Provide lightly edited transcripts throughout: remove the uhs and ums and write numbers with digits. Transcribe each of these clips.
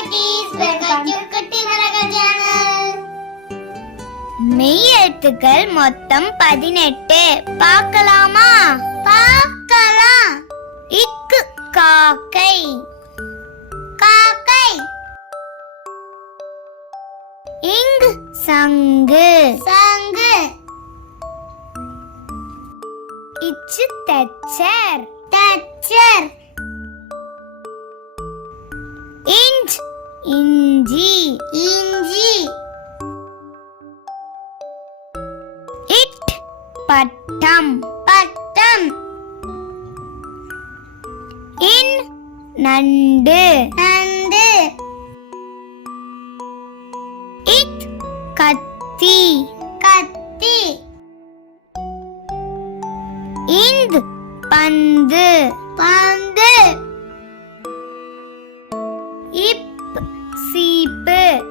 குட்டீஸ், welcome to குட்டி மரங்கள் சேனல். மெய் எழுத்துக்கள் மொத்தம் 18. பார்க்கலாமா? பார்க்கலாம். இக்கு காக்கை, காக்கை. இங்கு சங்கு, சங்கு. இச்சு தச்சர், தச்சர். இஞ்ச் இஞ்சி, இஞ்சி. இட் பட்டம், பட்டம். இன் நண்டு, நண்டு. இத் கத்தி, கத்தி. இந்த் பந்து, பந்து. இப் சீப்பு,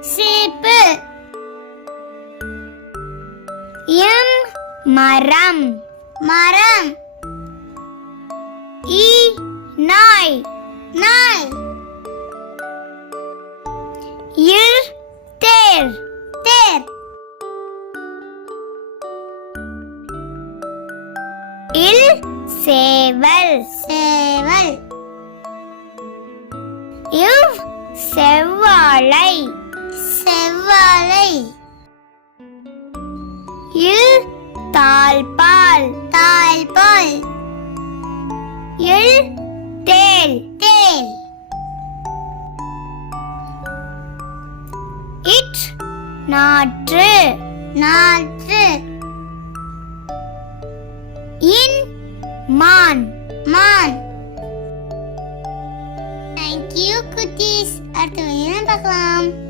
சீப்பு. எம் மரம், மரம். இ நாய், நாய். இர் தேர், தேர். இல் சேவல், சேவல். இவ் செவ்வாழை, செவ்வாழை. இல் தாழ்பால், தாழ்பால். இல் தேல், தேல். இட் நாற்று, நாற்று. இன் மான். மான். Thank you குட்டீஸ். அடுத்த வீடியோல பார்க்கலாம்.